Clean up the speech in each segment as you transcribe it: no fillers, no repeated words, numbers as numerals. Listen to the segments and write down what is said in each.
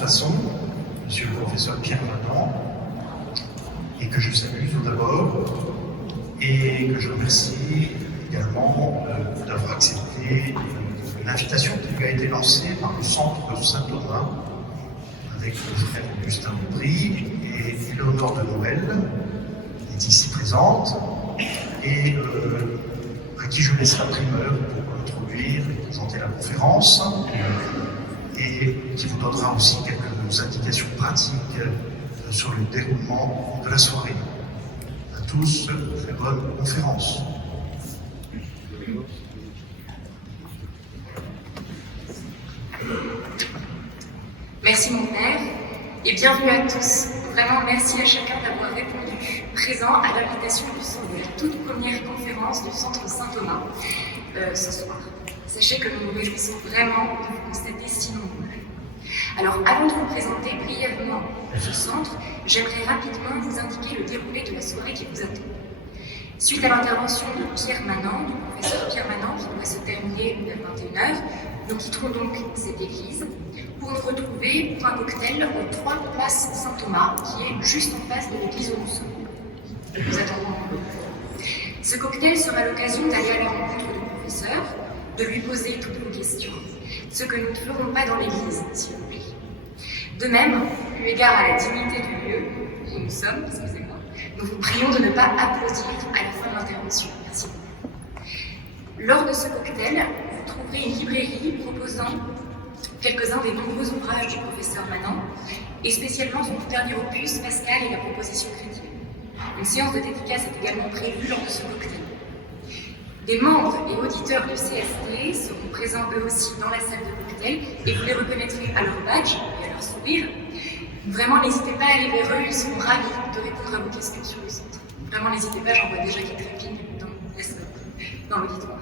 façon, monsieur le professeur Pierre Manon, et que je salue tout d'abord, et que je remercie également d'avoir accepté l'invitation qui lui a été lancée par le Centre de Saint-Thomas, avec le frère Augustin Aubry et Léonore de Noël, qui est ici présente, et à qui je laisse la primeur pour introduire et présenter la conférence, et qui vous donnera aussi quelques indications pratiques sur le déroulement de la soirée. À tous, très bonne conférence. Merci mon père, et bienvenue à tous. Vraiment merci à chacun d'avoir répondu présent à l'invitation de la toute première conférence du Centre Saint-Thomas ce soir. Sachez que nous nous réjouissons vraiment de vous constater si nombreux. Alors, avant de vous présenter brièvement ce centre, j'aimerais rapidement vous indiquer le déroulé de la soirée qui vous attend. Suite à l'intervention de Pierre Manon, du professeur Pierre Manon, qui doit se terminer vers 21h, nous quitterons donc cette église pour nous retrouver pour un cocktail aux 3 places Saint-Thomas, qui est juste en face de l'église où nous sommes. Nous attendons nombreux. Ce cocktail sera l'occasion d'aller à la rencontre du professeur, de lui poser toutes vos questions, ce que nous ne ferons pas dans l'église, s'il vous plaît. De même, eu égard à la dignité du lieu où nous sommes, excusez-moi, nous vous prions de ne pas applaudir à la fin de l'intervention. Merci beaucoup. Lors de ce cocktail, vous trouverez une librairie proposant quelques-uns des nombreux ouvrages du professeur Manon, et spécialement son tout dernier opus, Pascal et la proposition critique. Une séance de dédicace est également prévue lors de ce cocktail. Des membres et auditeurs du CST seront présents eux aussi dans la salle de cocktail, et vous les reconnaîtrez à leur badge et à leur sourire. Vraiment, n'hésitez pas à aller vers eux, ils seront ravis de répondre à vos questions sur le centre. Vraiment, n'hésitez pas, j'en vois déjà qui trépignent dans l'auditoire.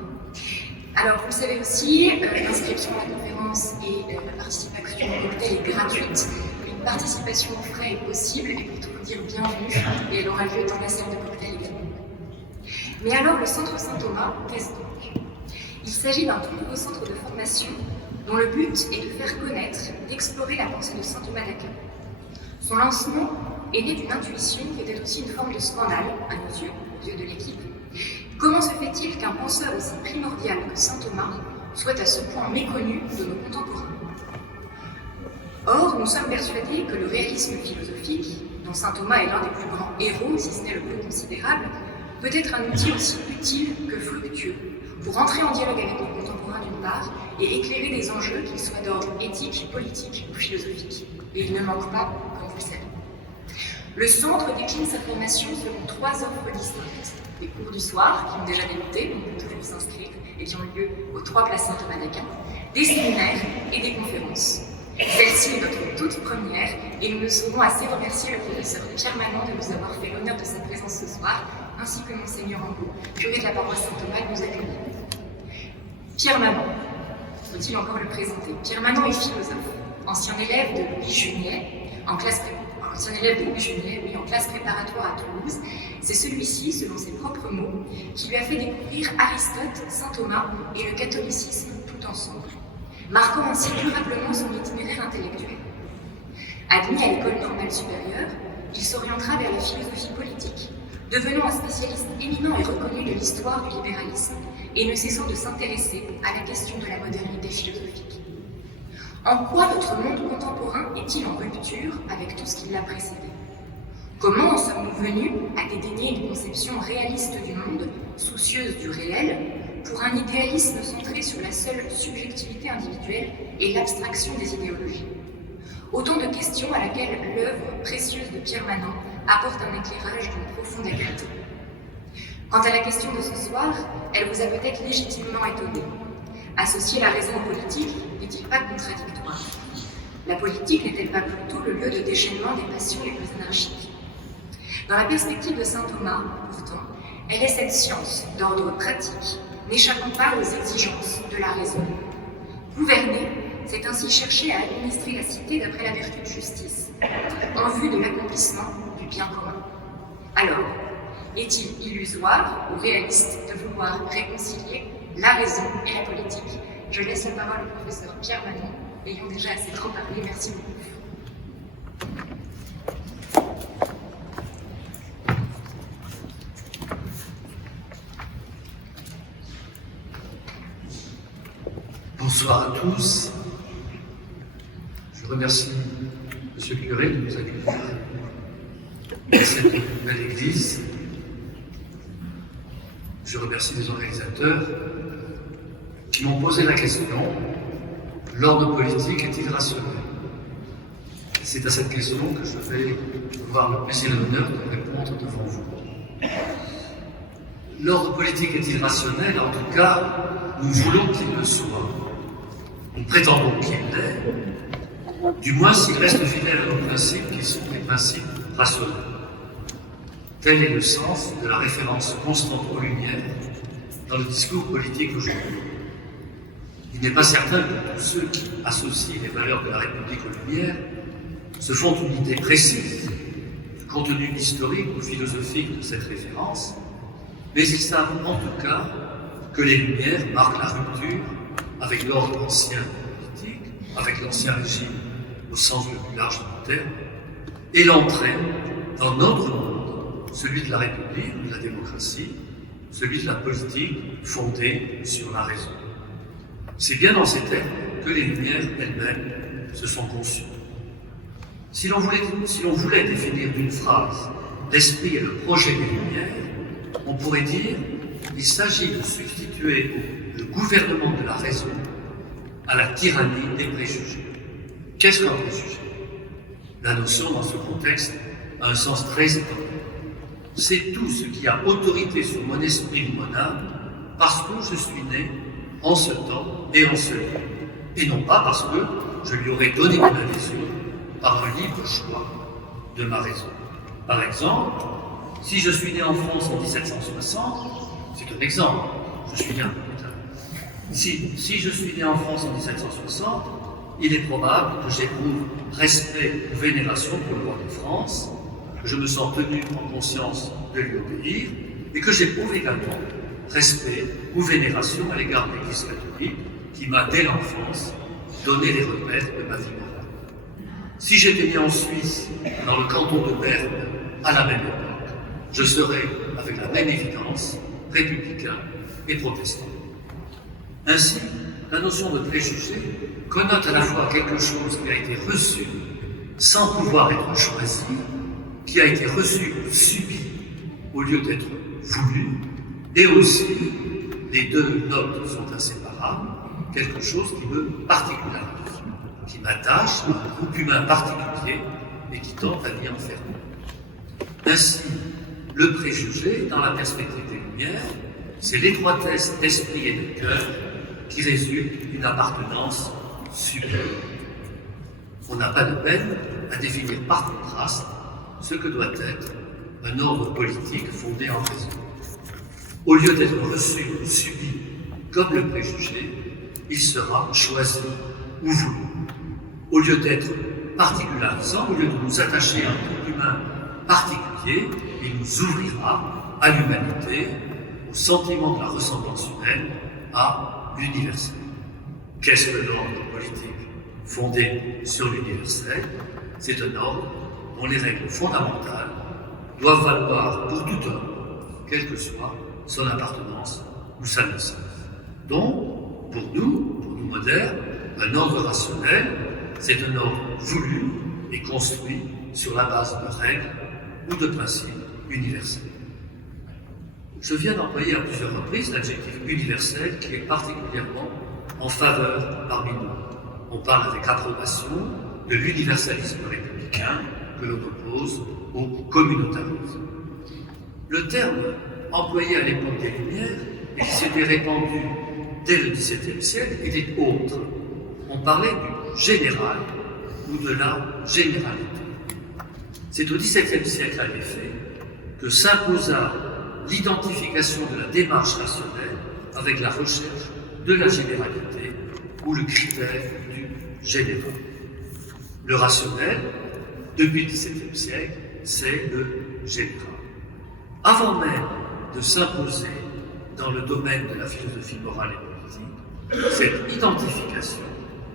Alors, vous le savez aussi, l'inscription à la conférence et la participation au cocktail est gratuite. Une participation aux frais est possible, et pour tout vous dire, bienvenue, et elle aura lieu dans la salle de cocktail également. Mais alors, le Centre Saint-Thomas, qu'est-ce donc? Il s'agit d'un tout nouveau centre de formation dont le but est de faire connaître, d'explorer la pensée de saint Thomas d'Aquin. Son lancement est né d'une intuition qui était aussi une forme de scandale, à nos yeux, aux yeux de l'équipe. Comment se fait-il qu'un penseur aussi primordial que saint Thomas soit à ce point méconnu de nos contemporains? Or, nous sommes persuadés que le réalisme philosophique, dont saint Thomas est l'un des plus grands héros, si ce n'est le plus considérable, peut être un outil aussi utile que fructueux pour entrer en dialogue avec nos contemporains d'une part et éclairer des enjeux qu'ils soient d'ordre éthique, politique ou philosophique. Et il ne manque pas, comme vous le savez. Le centre décline sa formation selon 3 offres distinctes. Des cours du soir, qui ont déjà débuté, on peut toujours s'inscrire, et qui ont lieu aux 3 places Saint-Thomas d'Aquin, des séminaires et des conférences. Celle-ci est notre toute première, et nous ne saurons assez remercier le professeur Pierre Manon de nous avoir fait l'honneur de sa présence ce soir, ainsi que Monseigneur Angot, curé de la paroisse Saint-Thomas, de nous accueillir. Pierre Manon, faut-il encore le présenter? Pierre Manon est philosophe, ancien élève de Louis Junier, en classe préparatoire à Toulouse. C'est celui-ci, selon ses propres mots, qui lui a fait découvrir Aristote, saint Thomas et le catholicisme tout ensemble, marquant ainsi durablement son itinéraire intellectuel. Admis à l'école normale supérieure, il s'orientera vers la philosophie politique, devenant un spécialiste éminent et reconnu de l'histoire du libéralisme, et ne cessant de s'intéresser à la question de la modernité philosophique. En quoi notre monde contemporain est-il en rupture avec tout ce qui l'a précédé? Comment en sommes-nous venus à dédaigner une conception réaliste du monde, soucieuse du réel, pour un idéalisme centré sur la seule subjectivité individuelle et l'abstraction des idéologies? Autant de questions à laquelle l'œuvre précieuse de Pierre Manon apporte un éclairage d'une profonde acuité. Quant à la question de ce soir, elle vous a peut-être légitimement étonné. Associer la raison aux politiques n'est-il pas contradictoire? La politique n'est-elle pas plutôt le lieu de déchaînement des passions les plus anarchiques? Dans la perspective de saint Thomas, pourtant, elle est cette science d'ordre pratique, n'échappant pas aux exigences de la raison. Gouverner, c'est ainsi chercher à administrer la cité d'après la vertu de justice, en vue de l'accomplissement du bien commun. Alors, est-il illusoire ou réaliste de vouloir réconcilier la raison et la politique? Je laisse la parole au professeur Pierre Manon, ayant déjà assez trop parlé. Merci beaucoup. tous. Je remercie Monsieur le curé de nous accueillir dans cette belle église. Je remercie les organisateurs qui m'ont posé la question: l'ordre politique est-il rationnel? C'est à cette question que je vais avoir le plaisir et l'honneur de répondre devant vous. L'ordre politique est-il rationnel? En tout cas, nous voulons qu'il le soit. Nous prétendons qu'il l'est, du moins s'il reste fidèle à nos principes qui sont des principes rationnels. Tel est le sens de la référence constante aux Lumières dans le discours politique aujourd'hui. Il n'est pas certain que tous ceux qui associent les valeurs de la République aux Lumières se font une idée précise du contenu historique ou philosophique de cette référence, mais ils savent en tout cas que les Lumières marquent la rupture avec l'ordre ancien politique, avec l'Ancien Régime au sens le plus large du terme, et l'entrée dans notre monde, celui de la République, de la démocratie, celui de la politique fondée sur la raison. C'est bien dans ces termes que les Lumières elles-mêmes se sont conçues. Si l'on voulait définir d'une phrase l'esprit et le projet des Lumières, on pourrait dire qu'il s'agit de substituer le gouvernement de la raison à la tyrannie des préjugés. Qu'est-ce qu'un préjugé? La notion, dans ce contexte, a un sens très étendu. C'est tout ce qui a autorité sur mon esprit ou mon âme parce que je suis né en ce temps et en ce lieu, et non pas parce que je lui aurais donné une adhésion par un libre choix de ma raison. Par exemple, si je suis né en France en 1760, c'est un exemple, je suis né un peu plus tard. Si je suis né en France en 1760, il est probable que j'éprouve respect ou vénération pour le roi de France, que je me sens tenu en conscience de lui obéir, et que j'éprouve également respect ou vénération à l'égard de l'Église catholique qui m'a, dès l'enfance, donné les repères de ma vie morale. Si j'étais né en Suisse, dans le canton de Berne, à la même époque, je serais, avec la même évidence, républicain et protestant. Ainsi, la notion de préjugé connote à la fois quelque chose qui a été reçu sans pouvoir être choisi, qui a été reçu ou subi au lieu d'être voulu, et aussi, les deux notes sont inséparables, quelque chose qui me particularise, qui m'attache à un groupe humain particulier et qui tente à m'y enfermer. Ainsi, le préjugé, dans la perspective des Lumières, c'est l'étroitesse d'esprit et de cœur qui résulte d'une appartenance supérieure. On n'a pas de peine à définir par contraste ce que doit être un ordre politique fondé en raison. Au lieu d'être reçu ou subi comme le préjugé, il sera choisi ou voulu. Au lieu d'être particularisant, au lieu de nous attacher à un groupe humain particulier, il nous ouvrira à l'humanité, au sentiment de la ressemblance humaine, à l'universel. Qu'est-ce que l'ordre politique fondé sur l'universel? C'est un ordre dont les règles fondamentales doivent valoir pour tout homme, quelle que soit son appartenance ou sa naissance. Donc, pour nous modernes, un ordre rationnel, c'est un ordre voulu et construit sur la base de règles ou de principes universels. Je viens d'employer à plusieurs reprises l'adjectif universel qui est particulièrement en faveur parmi nous. On parle avec approbation de l'universalisme républicain que l'on oppose au communautarisme. Le terme employé à l'époque des Lumières et qui s'était répandu dès le XVIIe siècle était autre. On parlait du général ou de la généralité. C'est au XVIIe siècle, en effet, que s'imposa l'identification de la démarche rationnelle avec la recherche de la généralité ou le critère du général. Le rationnel, depuis le XVIIe siècle, c'est le général. Avant même de s'imposer dans le domaine de la philosophie morale et politique, cette identification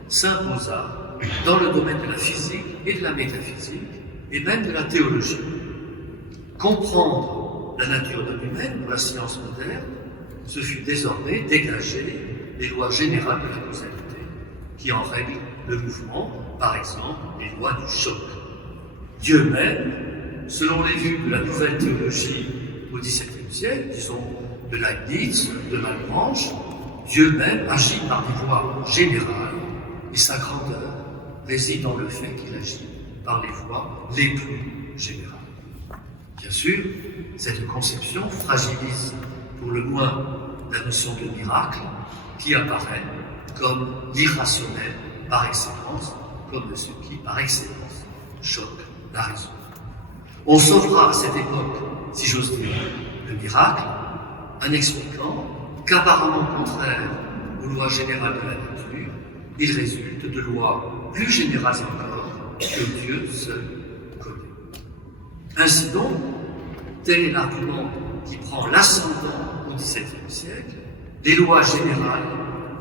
s'imposa dans le domaine de la physique et de la métaphysique et même de la théologie. Comprendre la nature de l'humain pour la science moderne, ce fut désormais dégager les lois générales de la causalité qui en règlent le mouvement, par exemple les lois du choc. Dieu même, selon les vues de la nouvelle théologie au XVIIe siècle, disons de Leibniz, de Malebranche, Dieu même agit par des voies générales et sa grandeur réside dans le fait qu'il agit par les voies les plus générales. Bien sûr, cette conception fragilise pour le moins la notion de miracle qui apparaît comme l'irrationnel par excellence, comme ce qui, par excellence, choque la raison. On sauvera à cette époque, si j'ose dire, le miracle en expliquant qu'apparemment contraire aux lois générales de la nature, il résulte de lois plus générales encore que Dieu seul connaît. Ainsi donc, tel est l'argument qui prend l'ascendant au XVIIe siècle, les lois générales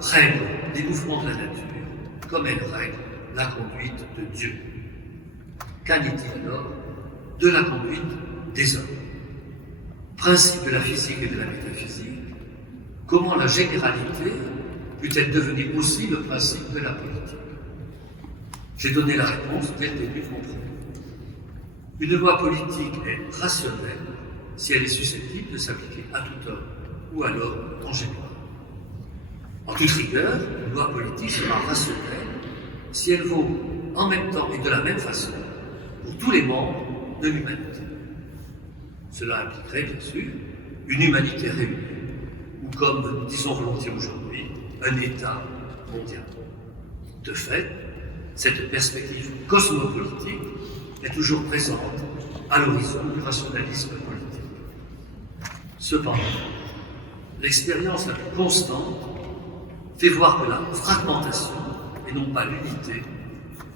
règlent les mouvements de la nature comme elles règlent la conduite de Dieu. Qu'en est-il alors de la conduite des hommes? Principe de la physique et de la métaphysique, comment la généralité peut-elle devenir aussi le principe de la politique? J'ai donné la réponse dès le début de mon propos. Une loi politique est rationnelle si elle est susceptible de s'appliquer à tout homme ou à l'homme en général. En toute rigueur, une loi politique sera rationnelle si elle vaut en même temps et de la même façon pour tous les membres de l'humanité. Cela impliquerait bien sûr une humanité réunie, ou comme nous disons volontiers aujourd'hui, un État mondial. De fait, cette perspective cosmopolitique est toujours présente à l'horizon du rationalisme politique. Cependant, l'expérience la plus constante fait voir que la fragmentation, et non pas l'unité,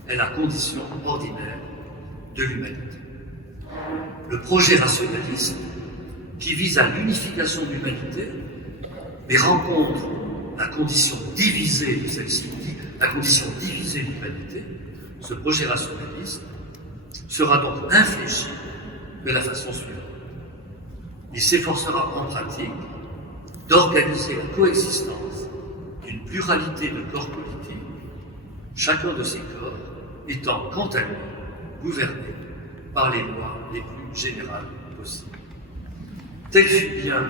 est la condition ordinaire de l'humanité. Le projet rationaliste, qui vise à l'unification de l'humanité, mais rencontre la condition divisée de celle-ci, la condition divisée de l'humanité, ce projet rationaliste sera donc infléchi de la façon suivante. Il s'efforcera en pratique d'organiser la coexistence d'une pluralité de corps politiques, chacun de ces corps étant quant à lui gouverné par les lois les plus générales possibles. Tel fut bien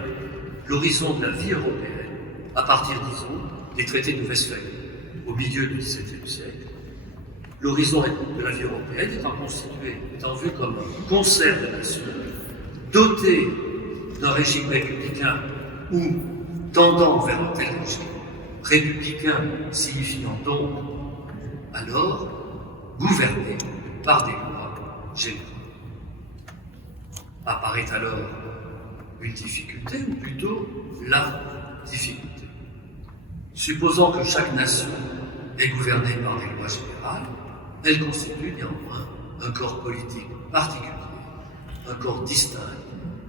l'horizon de la vie européenne à partir, disons, des traités de Westphalie au milieu du XVIIe siècle. L'horizon de la vie européenne étant vu comme un concert de nations doté d'un régime républicain ou tendant vers un tel régime, républicain signifiant donc alors gouverné par des lois générales. Apparaît alors une difficulté, ou plutôt la difficulté. Supposant que chaque nation est gouvernée par des lois générales, elle constitue néanmoins un corps politique particulier, un corps distinct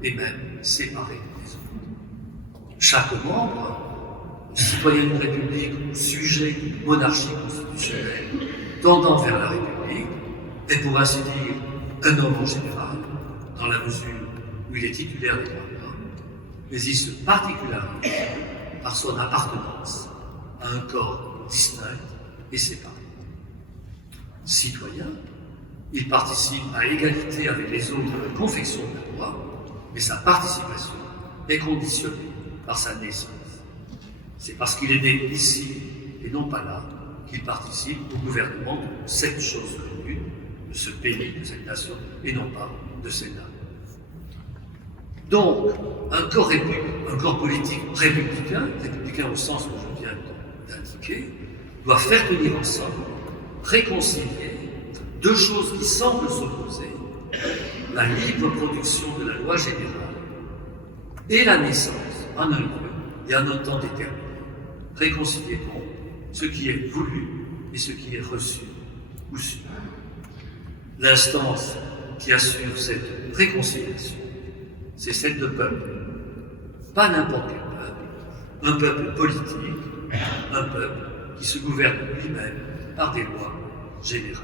et même séparé des autres. Chaque membre, citoyen d'une république ou sujet d'une monarchie constitutionnelle tendant vers la république, est pour ainsi dire un homme en général, dans la mesure où il est titulaire des droits de l'homme, mais il se particularise par son appartenance à un corps distinct et séparé. Citoyen, il participe à égalité avec les autres à la confection de la loi, mais sa participation est conditionnée par sa naissance. C'est parce qu'il est né ici et non pas là qu'il participe au gouvernement de cette chose commune, de ce pays, de cette nation, et non pas de celle-là. Donc, un corps politique républicain au sens que je viens d'indiquer, doit faire tenir ensemble, réconcilier deux choses qui semblent s'opposer, la libre production de la loi générale et la naissance en un lieu et en un temps déterminé. Réconcilier donc ce qui est voulu et ce qui est reçu ou subi. L'instance qui assure cette réconciliation, c'est celle de peuple. Pas n'importe quel peuple, un peuple politique, un peuple qui se gouverne lui-même par des lois générales.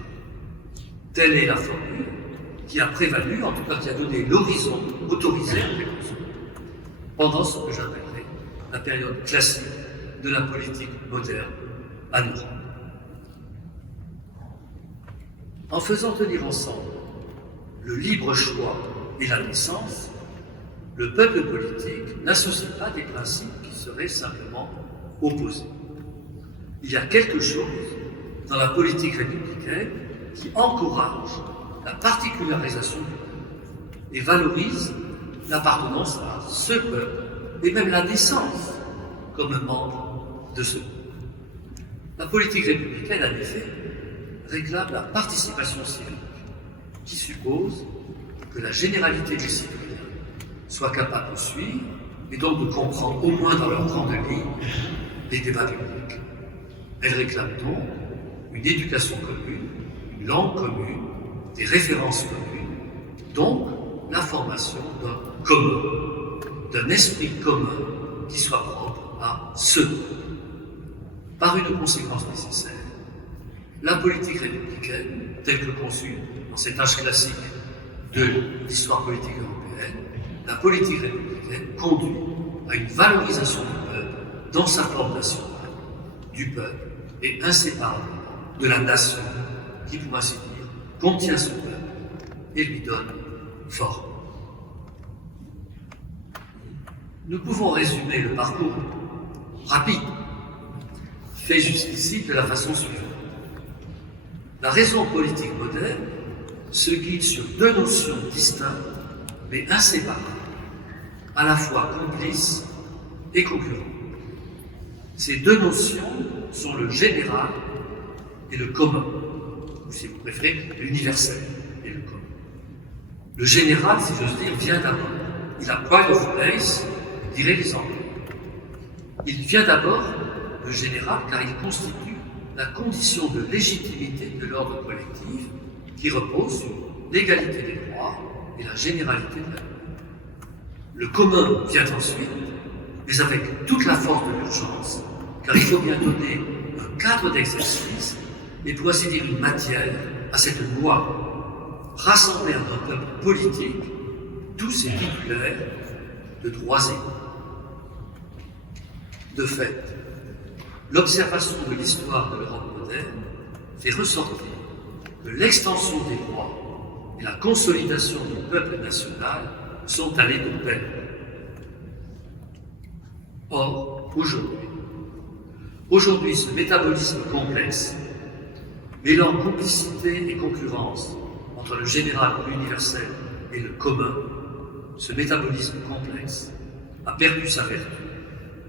Telle est la formule qui a prévalu, en tout cas qui a donné l'horizon autorisé pendant ce que j'appellerais la période classique de la politique moderne à Europe. En faisant tenir ensemble le libre choix et la naissance, le peuple politique n'associe pas des principes qui seraient simplement opposés. Il y a quelque chose dans la politique républicaine qui encourage la particularisation du peuple et valorise l'appartenance à ce peuple et même la naissance comme membre de ce peuple. La politique républicaine, en effet, réclame la participation civique, qui suppose que la généralité des citoyens soit capable de suivre et donc de comprendre, au moins dans leurs grandes lignes, les débats publics. Elle réclame donc une éducation commune, une langue commune, des références communes, donc la formation d'un commun, d'un esprit commun qui soit propre à ce peuple. Par une conséquence nécessaire, la politique républicaine, telle que conçue dans cet âge classique de l'histoire politique européenne, la politique républicaine conduit à une valorisation du peuple dans sa forme nationale, du peuple, et inséparable de la nation qui, pour ainsi dire, contient ce peuple et lui donne forme. Nous pouvons résumer le parcours rapide fait jusqu'ici de la façon suivante. La raison politique moderne se guide sur deux notions distinctes mais inséparables, à la fois complices et concurrentes. Ces deux notions sont le général et le commun, ou si vous préférez, l'universel et le commun. Le général, si j'ose dire, vient d'abord. Il a pride of place, diraient les Anglais. Il vient d'abord, le général, car il constitue la condition de légitimité de l'ordre collectif qui repose sur l'égalité des droits et la généralité de la loi. Le commun vient ensuite, mais avec toute la force de l'urgence, car il faut bien donner un cadre d'exercice et pour ainsi dire une matière à cette loi, rassembler en un peuple politique tous ces titulaires de droits égaux. De fait, l'observation de l'histoire de l'Europe moderne fait ressortir que l'extension des droits et la consolidation du peuple national sont allées de pair. Or, aujourd'hui, ce métabolisme complexe, mêlant complicité et concurrence entre le général, l'universel et le commun, ce métabolisme complexe a perdu sa vertu,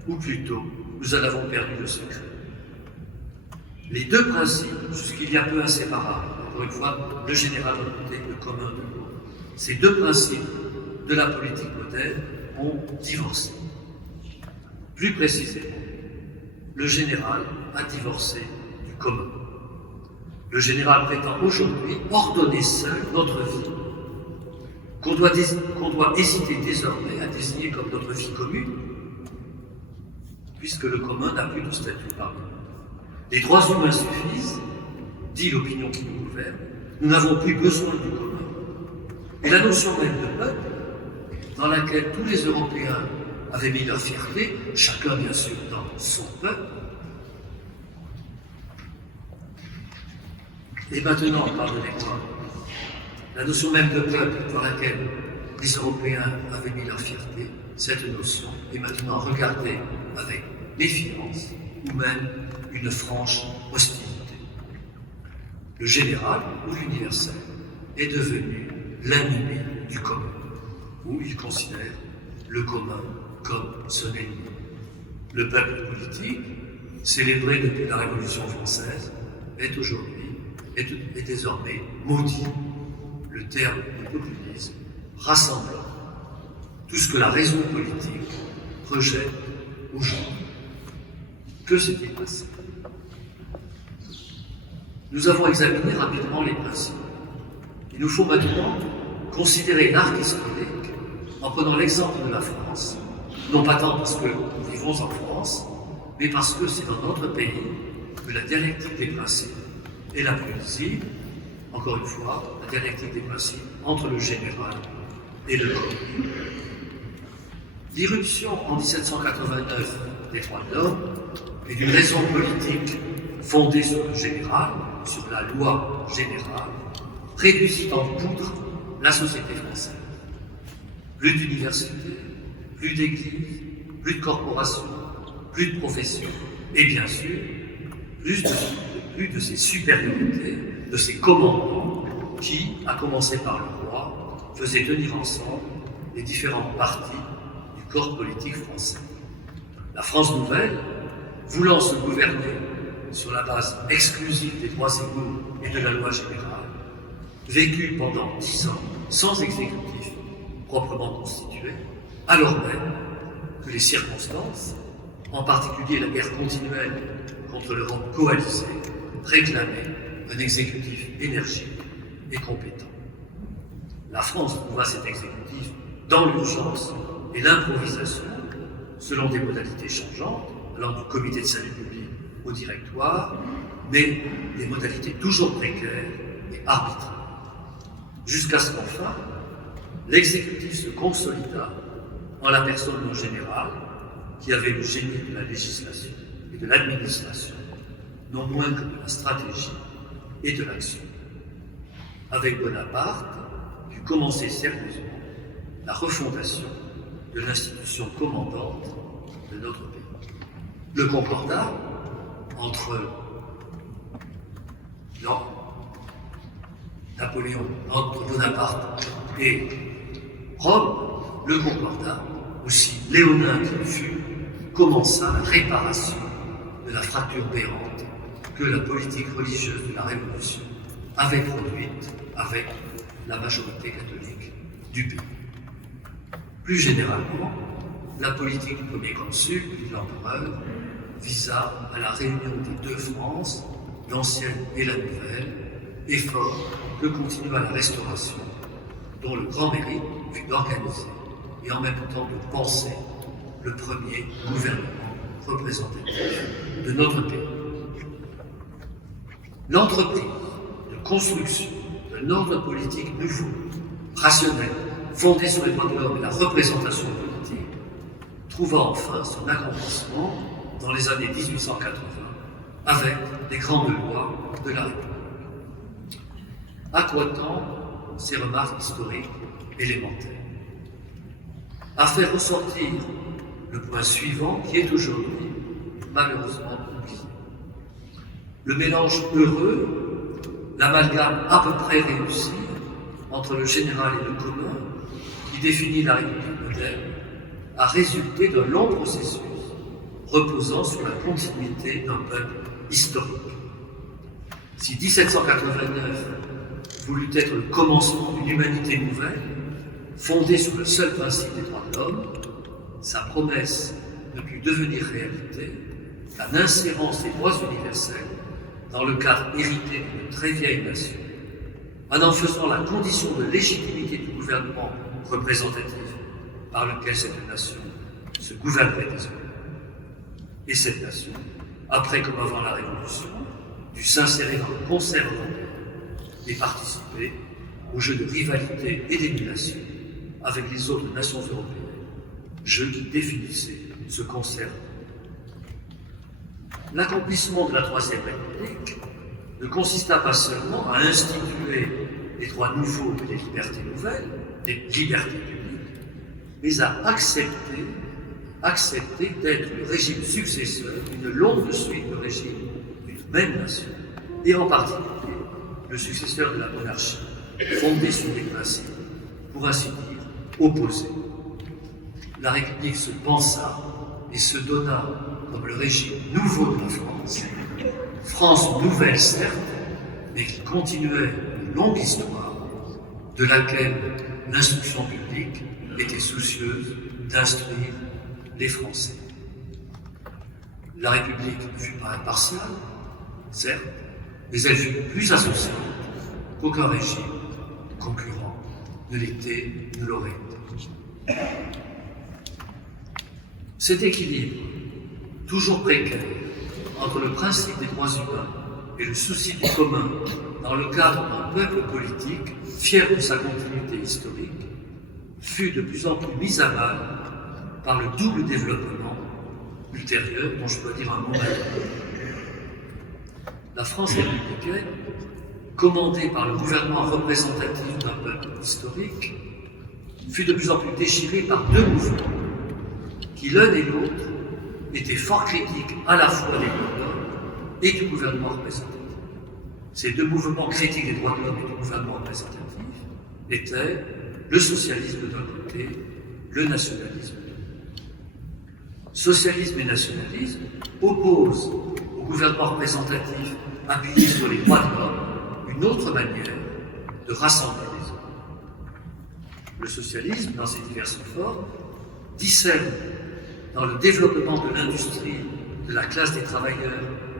ou plutôt, nous en avons perdu le secret. Les deux principes, jusqu'il y a peu inséparables, encore une fois, le général d'un côté, le commun de l'autre, ces deux principes de la politique moderne ont divorcé. Plus précisément, le général a divorcé du commun. Le général prétend aujourd'hui ordonner seul notre vie, qu'on doit hésiter désormais à désigner comme notre vie commune, puisque le commun n'a plus de statut parmi nous. Les droits humains suffisent, dit l'opinion qui nous gouverne, nous n'avons plus besoin du commun. Et la notion même de peuple, dans laquelle tous les Européens avaient mis leur fierté, chacun bien sûr dans son peuple, et maintenant, pardonnez-moi, la notion même de peuple dans laquelle les Européens avaient mis leur fierté, cette notion est maintenant regardée avec méfiance ou même une franche hostilité. Le général ou l'universel est devenu l'ennemi du commun, où il considère le commun comme son ennemi. Le peuple politique, célébré depuis la Révolution française, est aujourd'hui, est désormais maudit, le terme du populisme, rassemblant tout ce que la raison politique rejette aujourd'hui. Que s'est-il passé? Nous avons examiné rapidement les principes. Il nous faut maintenant considérer l'arc historique en prenant l'exemple de la France, non pas tant parce que nous vivons en France, mais parce que c'est dans notre pays que la dialectique des principes est la plus visible, encore une fois, la dialectique des principes entre le général et le commun. L'irruption en 1789 des droits de l'homme et d'une raison politique fondée sur le général, sur la loi générale, réduisit en poudre la société française. Plus d'universités, plus d'églises, plus de corporations, plus de professions, et bien sûr, plus de ces supériorités, de ces commandements qui, à commencer par le roi, faisaient tenir ensemble les différentes parties du corps politique français. La France nouvelle, voulant se gouverner sur la base exclusive des droits égaux et de la loi générale, vécut pendant 10 ans sans exécutif proprement constitué, alors même que les circonstances, en particulier la guerre continuelle contre l'Europe coalisée, réclamaient un exécutif énergique et compétent. La France trouva cet exécutif dans l'urgence et l'improvisation, selon des modalités changeantes, allant du comité de salut public au directoire, mais des modalités toujours précaires et arbitraires. Jusqu'à ce qu'enfin, l'exécutif se consolida en la personne d'un général qui avait le génie de la législation et de l'administration, non moins que de la stratégie et de l'action. Avec Bonaparte, dut commencer sérieusement la refondation de l'institution commandante de notre pays. Le concordat entre Bonaparte et Rome, le concordat, aussi léonin qu'il fut, commença la réparation de la fracture béante que la politique religieuse de la Révolution avait produite avec la majorité catholique du pays. Plus généralement, la politique du premier consul et de l'empereur visa à la réunion des deux Frances, l'ancienne et la nouvelle, effort que continua la Restauration, dont le grand mérite fut d'organiser et en même temps de penser le premier gouvernement représentatif de notre pays. L'entreprise de construction d'un ordre politique nouveau, rationnel, fondé sur les droits de l'homme et la représentation politique, trouva enfin son accomplissement dans les années 1880 avec les grandes lois de la République. À quoi tendent ces remarques historiques élémentaires? À faire ressortir le point suivant qui est aujourd'hui malheureusement oublié. Le mélange heureux, l'amalgame à peu près réussi entre le général et le commun qui définit la République moderne a résulté d'un long processus reposant sur la continuité d'un peuple historique. Si 1789 voulut être le commencement d'une humanité nouvelle, fondée sur le seul principe des droits de l'homme, sa promesse ne put devenir réalité qu'en insérant ces droits universels dans le cadre hérité d'une très vieille nation, en faisant la condition de légitimité du gouvernement représentatif par lequel cette nation se gouvernerait désormais. Et cette nation, après comme avant la Révolution, dut s'insérer dans le concert européen et participer au jeu de rivalité et d'émulation avec les autres nations européennes, jeu qui définissait ce concert. L'accomplissement de la Troisième République ne consista pas seulement à instituer des droits nouveaux et des libertés nouvelles, des libertés publiques, mais à accepter d'être le régime successeur d'une longue suite de régimes d'une même nation, et en particulier le successeur de la monarchie, fondée sur des principes, pour ainsi dire, opposés. La République se pensa et se donna comme le régime nouveau de la France, France nouvelle certes, mais qui continuait une longue histoire de laquelle l'instruction publique était soucieuse d'instruire les Français. La République ne fut pas impartiale, certes, mais elle fut plus associante qu'aucun régime concurrent ne l'était, ne l'aurait été. Cet équilibre, toujours précaire, entre le principe des droits humains et le souci du commun dans le cadre d'un peuple politique fier de sa continuité historique, fut de plus en plus mis à mal par le double développement ultérieur dont je dois dire un mot maintenant. La France républicaine commandée par le gouvernement représentatif d'un peuple historique, fut de plus en plus déchirée par deux mouvements, qui l'un et l'autre étaient fort critiques à la fois des droits de l'homme et du gouvernement représentatif. Ces deux mouvements critiques des droits de l'homme et du gouvernement représentatif étaient le socialisme d'un côté, le nationalisme de l'autre. Socialisme et nationalisme opposent au gouvernement représentatif appuyé sur les droits de l'homme une autre manière de rassembler les hommes. Le socialisme, dans ses diverses formes, discerne dans le développement de l'industrie de la classe des travailleurs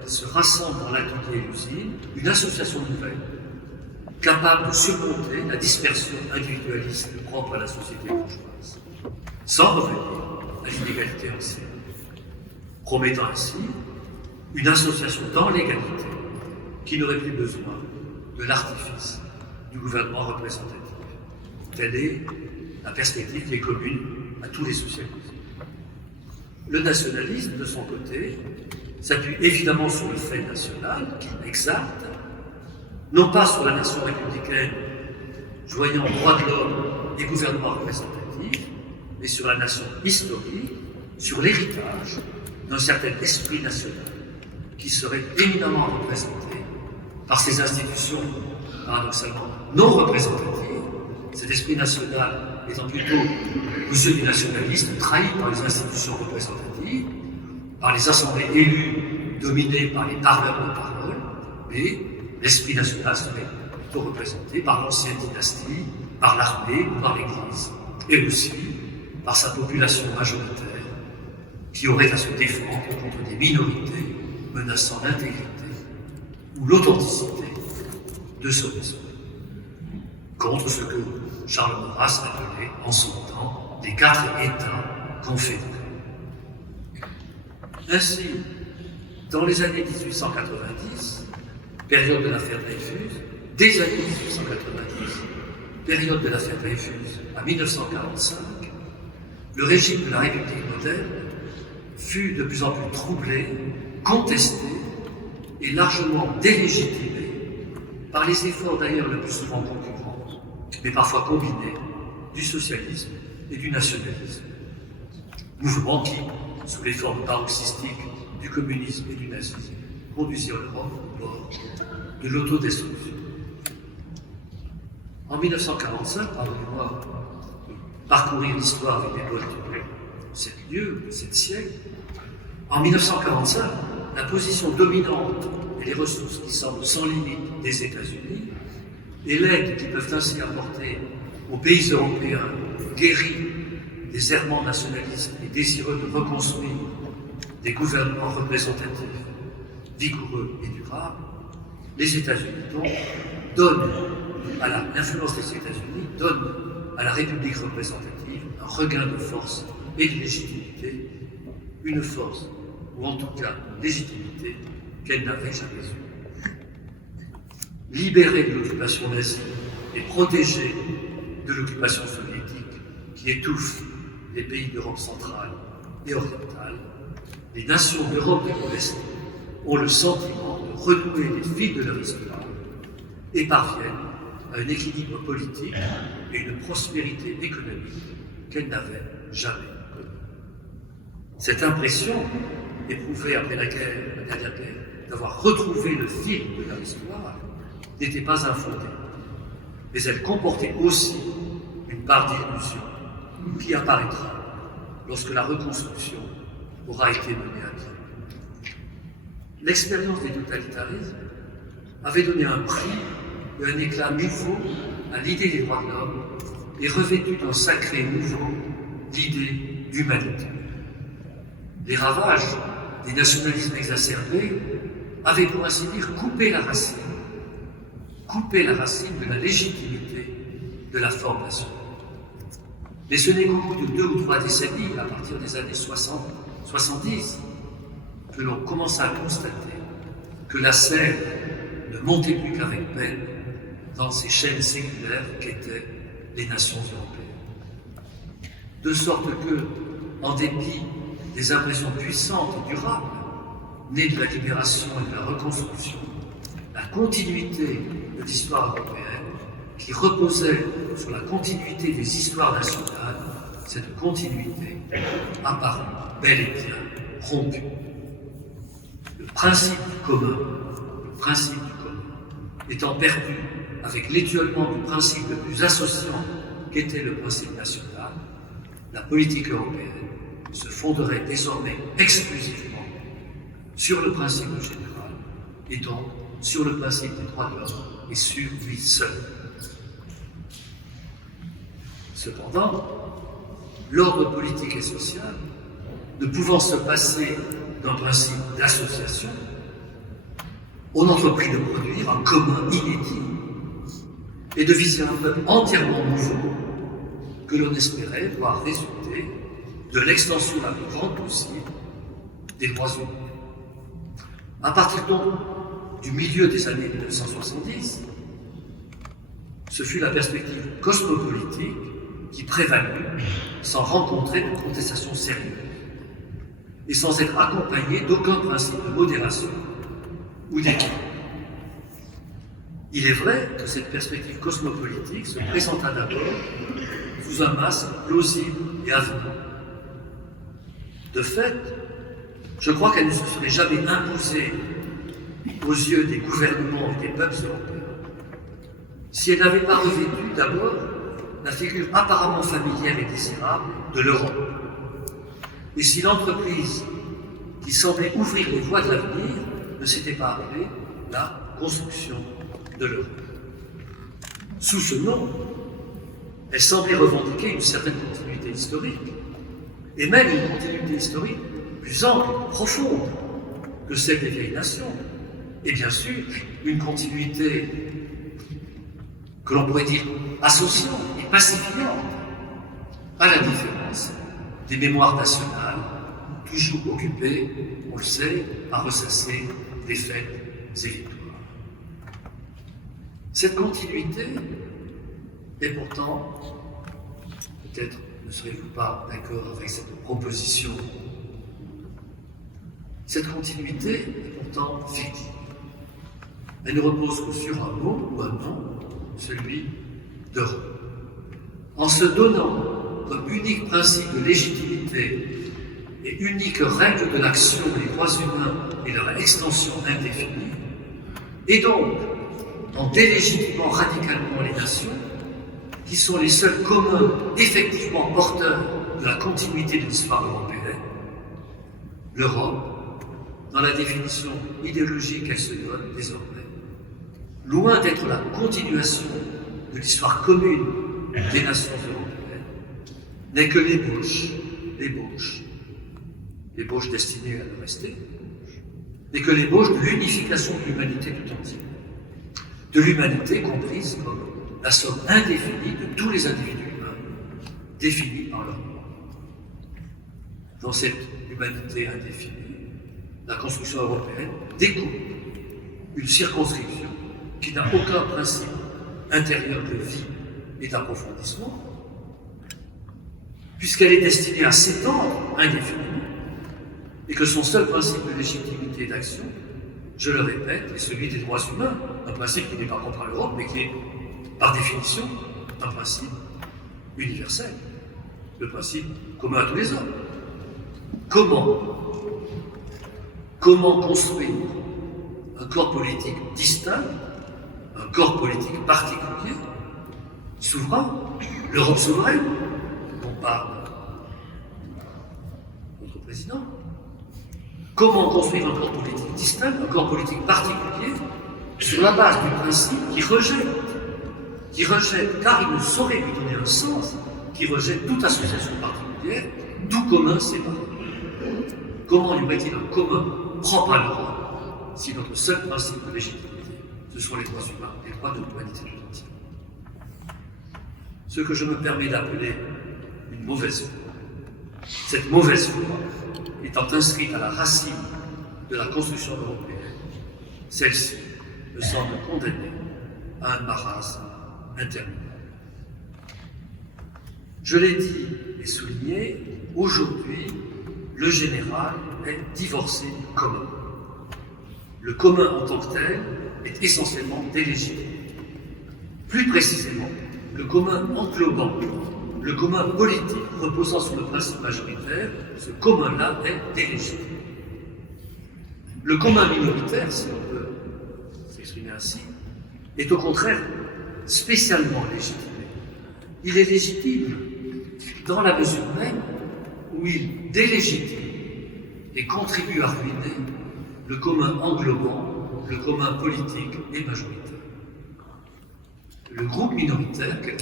qui se rassemblent dans l'atelier et l'usine, une association nouvelle, capable de surmonter la dispersion individualiste propre à la société bourgeoise, sans revenir à l'inégalité ancienne, promettant ainsi une association dans l'égalité qui n'aurait plus besoin de l'artifice du gouvernement représentatif. Telle est la perspective qui est commune à tous les socialismes. Le nationalisme, de son côté, s'appuie évidemment sur le fait national, qui est exact, non pas sur la nation républicaine, joignant droits de l'homme et gouvernement représentatif, mais sur la nation historique, sur l'héritage d'un certain esprit national, qui serait éminemment représenté par ces institutions, paradoxalement non représentatives, cet esprit national étant plutôt ceux du nationalisme trahi par les institutions représentatives, par les assemblées élues dominées par les parleurs de parole, mais l'esprit national serait plutôt représenté par l'ancienne dynastie, par l'armée ou par l'Église, et aussi par sa population majoritaire, qui aurait à se défendre contre des minorités menaçant l'intégrité ou l'authenticité de son esprit, contre ce que Charles Maurras appelait en son temps les 4 États confédérés. Ainsi, dans les années 1890, période de l'affaire Dreyfus, des années 1890, période de l'affaire Dreyfus à 1945, le régime de la République moderne fut de plus en plus troublé, contesté et largement délégitimé par les efforts d'ailleurs le plus souvent concurrents, mais parfois combinés, du socialisme et du nationalisme. Mouvement qui, sous les formes paroxystiques du communisme et du nazisme, conduisit l'Europe au bord de l'autodestruction. En 1945, pardonnez-moi de parcourir l'histoire avec des poètes de 7 lieues, 7 siècles, en 1945, la position dominante et les ressources qui semblent sans limite des États-Unis et l'aide qu'ils peuvent ainsi apporter aux pays européens guéris des errements nationalistes et désireux de reconstruire des gouvernements représentatifs, vigoureux et durables, les États-Unis donc donnent à l'influence des États-Unis donne à la République représentative un regain de force et de légitimité, une force, ou en tout cas une légitimité qu'elle n'avait jamais eue. Libérée de l'occupation nazie et protégée de l'occupation soviétique qui étouffe les pays d'Europe centrale et orientale, les nations d'Europe de l'Ouest ont le sentiment de renouer les fils de leur histoire et parviennent à un équilibre politique et une prospérité économique qu'elles n'avaient jamais connue. Cette impression, éprouvée après la dernière guerre, d'avoir retrouvé le fil de leur histoire, n'était pas infondée, mais elle comportait aussi une part d'illusion qui apparaîtra lorsque la reconstruction aura été menée à bien. L'expérience des totalitarismes avait donné un prix et un éclat nouveau à l'idée des droits de l'homme et revêtu d'un sacré nouveau l'idée d'humanité. Les ravages des nationalismes exacerbés avaient pour ainsi dire coupé la racine de la légitimité de la forme nationale. Mais ce n'est qu'au bout de 2 ou 3 décennies, à partir des années 60-70, que l'on commença à constater que la scène ne montait plus qu'avec peine dans ces chaînes séculaires qu'étaient les nations européennes. De sorte que, en dépit des impressions puissantes et durables, nées de la libération et de la reconstruction, la continuité de d'histoire européenne qui reposait sur la continuité des histoires nationales, cette continuité apparaît bel et bien rompue. Le principe du commun étant perdu avec l'étiolement du principe le plus associant qu'était le principe national, la politique européenne se fonderait désormais exclusivement sur le principe général et donc sur le principe des droits de l'homme et sur lui seul. Cependant, l'ordre politique et social, ne pouvant se passer d'un principe d'association, on entreprit de produire un commun inédit et de viser un peuple entièrement nouveau que l'on espérait voir résulter de l'extension la plus grande possible des droits humains. À partir donc du milieu des années 1970, ce fut la perspective cosmopolitique qui prévalut sans rencontrer de contestation sérieuse et sans être accompagné d'aucun principe de modération ou d'équilibre. Il est vrai que cette perspective cosmopolitique se présenta d'abord sous un masque plausible et avenant. De fait, je crois qu'elle ne se serait jamais imposée aux yeux des gouvernements et des peuples européens si elle n'avait pas revêtu d'abord la figure apparemment familière et désirable de l'Europe. Et si l'entreprise qui semblait ouvrir les voies de l'avenir ne s'était pas appelée la construction de l'Europe. Sous ce nom, elle semblait revendiquer une certaine continuité historique, et même une continuité historique plus ample, profonde que celle des vieilles nations, et bien sûr une continuité que l'on pourrait dire associante et pacifiante, à la différence des mémoires nationales, toujours occupées, on le sait, à ressasser défaites et victoires. Cette continuité est pourtant, peut-être ne serez-vous pas d'accord avec cette proposition, cette continuité est pourtant fictive. Elle ne repose que sur un mot ou un nom, celui d'Europe. En se donnant comme unique principe de légitimité et unique règle de l'action des droits humains et leur extension indéfinie, et donc en délégitimant radicalement les nations, qui sont les seuls communs effectivement porteurs de la continuité de l'histoire européenne, l'Europe, dans la définition idéologique qu'elle se donne désormais, loin d'être la continuation de l'histoire commune des nations européennes, n'est que l'ébauche destinée à le rester, n'est que l'ébauche de l'unification de l'humanité tout entière, de l'humanité comprise comme la somme indéfinie de tous les individus humains, définis par leur nom. Dans cette humanité indéfinie, la construction européenne découpe une circonscription qui n'a aucun principe intérieur de vie et d'approfondissement, puisqu'elle est destinée à s'étendre indéfiniment, et que son seul principe de légitimité et d'action, je le répète, est celui des droits humains, un principe qui n'est pas propre à l'Europe, mais qui est, par définition, un principe universel, le principe commun à tous les hommes. Comment construire un corps politique distinct, un corps politique particulier, souverain, l'Europe souveraine, dont parle notre président? Comment construire un corps politique distinct, un corps politique particulier, sur la base du principe qui rejette, car il ne saurait lui donner un sens, qui rejette toute association particulière, tout commun séparé. Comment y aurait-il un commun propre à l'Europe si notre seul principe de légitimité, ce sont les droits humains, les droits de l'humanité tout entière? Ce que je me permets d'appeler une mauvaise foi. Cette mauvaise foi étant inscrite à la racine de la construction européenne, celle-ci me semble condamnée à un marasme interminable. Je l'ai dit et souligné, aujourd'hui, le général est divorcé du commun. Le commun en tant que tel est essentiellement délégitimé. Plus précisément, le commun englobant, le commun politique reposant sur le principe majoritaire, ce commun-là est délégitime. Le commun minoritaire, si on peut s'exprimer ainsi, est au contraire spécialement légitimé. Il est légitime dans la mesure même où il délégitime et contribue à ruiner le commun englobant, le commun politique et majoritaire. Le groupe minoritaire, quel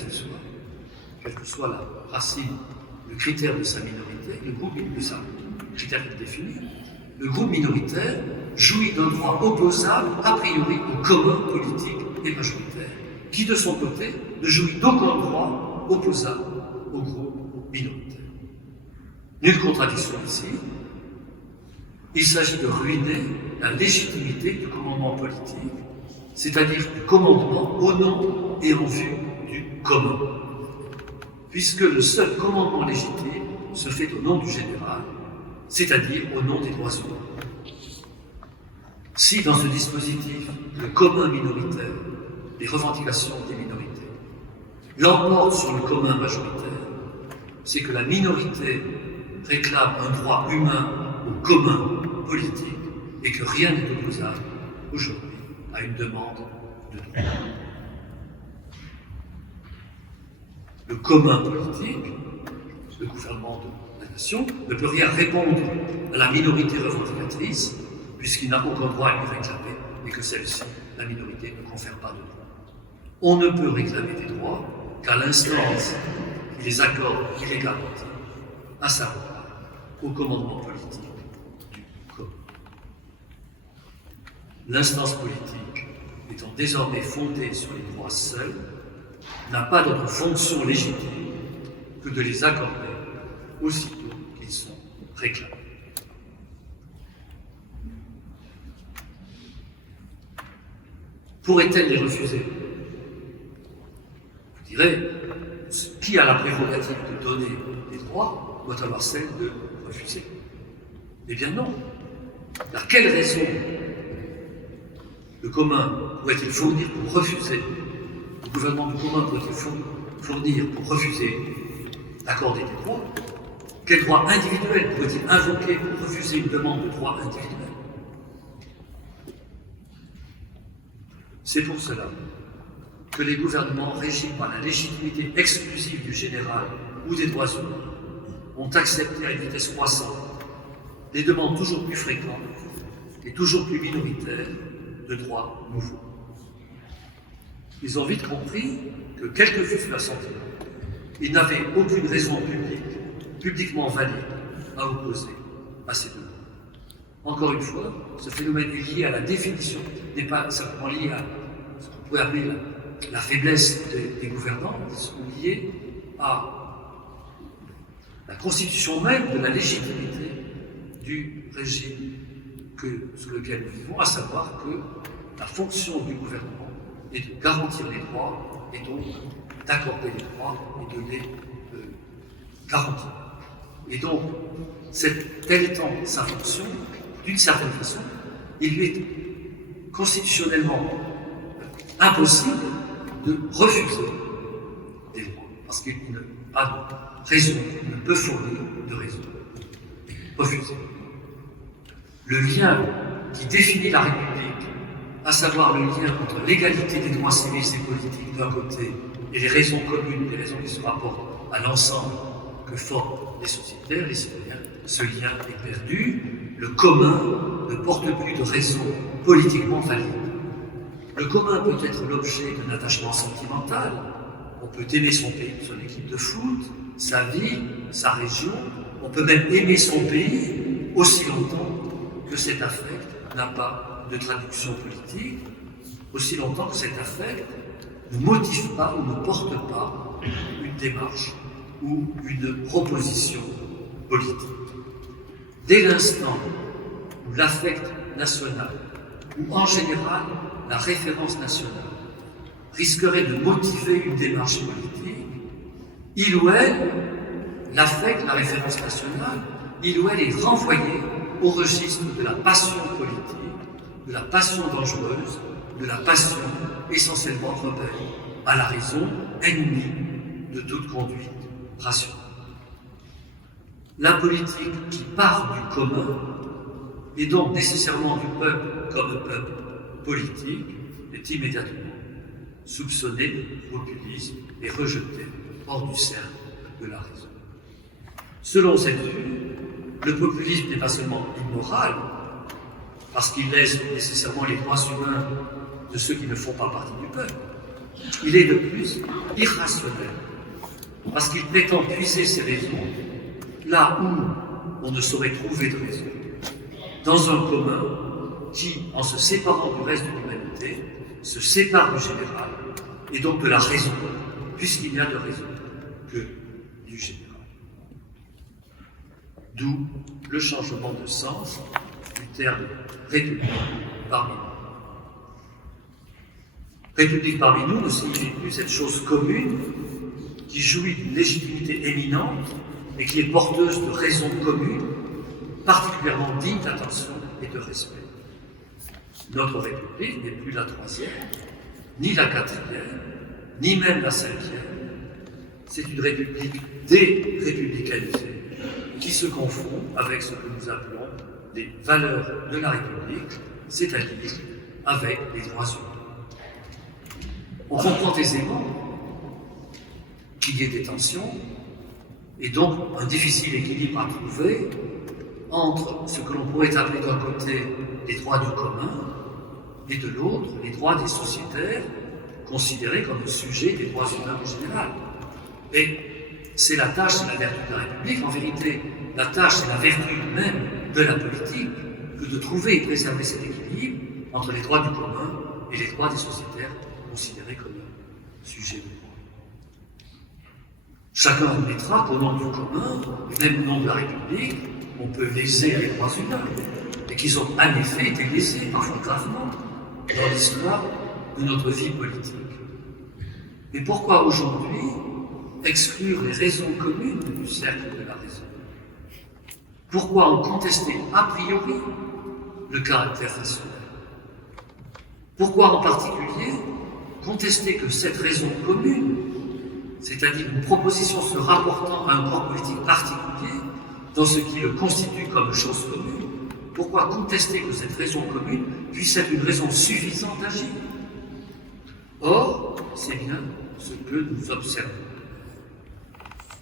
que soit la racine, le critère de sa minorité, le groupe de sa critère qu'il définit, le groupe minoritaire jouit d'un droit opposable a priori au commun politique et majoritaire, qui de son côté ne jouit d'aucun droit opposable au groupe minoritaire. Nulle contradiction ici. Il s'agit de ruiner la légitimité du commandement politique, c'est-à-dire du commandement au nom et en vue du commun, puisque le seul commandement légitime se fait au nom du général, c'est-à-dire au nom des droits humains. Si dans ce dispositif, le commun minoritaire, les revendications des minorités, l'emporte sur le commun majoritaire, c'est que la minorité réclame un droit humain au commun politique et que rien n'est opposable aujourd'hui à une demande de droit. Le commun politique, le gouvernement de la nation, ne peut rien répondre à la minorité revendicatrice puisqu'il n'a aucun droit à lui réclamer et que celle-ci, la minorité, ne confère pas de droit. On ne peut réclamer des droits qu'à l'instance qui les accorde et les garantit, à savoir au commandement politique du commun. L'instance politique, étant désormais fondée sur les droits seuls, n'a pas d'autre fonction légitime que de les accorder aussitôt qu'ils sont réclamés. Pourrait-elle les refuser? Vous direz, qui a la prérogative de donner des droits doit avoir celle de refuser. Eh bien non. Par quelle raison le commun pourrait-il fournir pour refuser, le gouvernement du commun pourrait-il fournir pour refuser d'accorder des droits? Quel droit individuel pourrait-il invoquer pour refuser une demande de droit individuel? C'est pour cela que les gouvernements régis par la légitimité exclusive du général ou des droits humains ont accepté à une vitesse croissante des demandes toujours plus fréquentes et toujours plus minoritaires de droits nouveaux. Ils ont vite compris que, quel que fût leur sentiment, ils n'avaient aucune raison publiquement valide à opposer à ces demandes. Encore une fois, ce phénomène est lié à la définition, n'est pas simplement lié à ce qu'on pourrait appeler la faiblesse des gouvernants, ou lié à la constitution même de la légitimité du régime sous lequel nous vivons, à savoir que la fonction du gouvernement est de garantir les droits et donc d'accorder les droits et de les garantir. Et donc, telle étant sa fonction, d'une certaine façon, il lui est constitutionnellement impossible de refuser des droits, parce qu'il n'a pas de raison, il ne peut fournir de raison. Refuser. Le lien qui définit la République, à savoir le lien entre l'égalité des droits civils et politiques d'un côté et les raisons communes, les raisons qui se rapportent à l'ensemble que forment les sociétaires, les citoyens, ce lien est perdu. Le commun ne porte plus de raison politiquement valide. Le commun peut être l'objet d'un attachement sentimental. On peut aimer son pays, son équipe de foot, sa ville, sa région. On peut même aimer son pays aussi longtemps que cet affect n'a pas de traduction politique, aussi longtemps que cet affect ne motive pas ou ne porte pas une démarche ou une proposition politique. Dès l'instant où l'affect national, ou en général la référence nationale, risquerait de motiver une démarche politique, il ou elle, l'affect, la référence nationale, il ou elle est renvoyé au registre de la passion politique, de la passion dangereuse, de la passion essentiellement rebelle, à la raison, ennemie de toute conduite rationnelle. La politique qui part du commun, et donc nécessairement du peuple comme peuple politique, est immédiatement soupçonnée de populisme et rejetée hors du cercle de la raison. Selon cette vue, le populisme n'est pas seulement immoral, parce qu'il laisse nécessairement les droits humains de ceux qui ne font pas partie du peuple. Il est de plus irrationnel, parce qu'il prétend puiser ses raisons là où on ne saurait trouver de raison, dans un commun qui, en se séparant du reste de l'humanité, se sépare du général et donc de la raison, puisqu'il n'y a de raison que du général. D'où le changement de sens du terme république parmi nous. République parmi nous ne signifie plus cette chose commune qui jouit d'une légitimité éminente et qui est porteuse de raisons communes, particulièrement dignes d'attention et de respect. Notre République n'est plus la troisième, ni la quatrième, ni même la cinquième. C'est une République dérépublicanisée qui se confond avec ce que nous appelons les valeurs de la République, c'est-à-dire avec les droits humains. On comprend aisément qu'il y ait des tensions et donc un difficile équilibre à trouver entre ce que l'on pourrait appeler d'un côté les droits du commun et de l'autre les droits des sociétaires considérés comme le sujet des droits humains en général. Et c'est la tâche et la vertu de la République, en vérité, la tâche et la vertu même de la politique, que de trouver et préserver cet équilibre entre les droits du commun et les droits des sociétaires considérés comme sujets de droit. Chacun admettra qu'au nom du commun, et même au nom de la République, on peut léser les droits humains, et qu'ils ont en effet été lésés, parfois gravement, dans l'histoire de notre vie politique. Mais pourquoi aujourd'hui exclure les raisons communes du cercle de la raison? Pourquoi en contester a priori le caractère rationnel? Pourquoi en particulier contester que cette raison commune, c'est-à-dire une proposition se rapportant à un corps politique particulier, dans ce qui le constitue comme chose commune, pourquoi contester que cette raison commune puisse être une raison suffisante d'agir? Or, c'est bien ce que nous observons.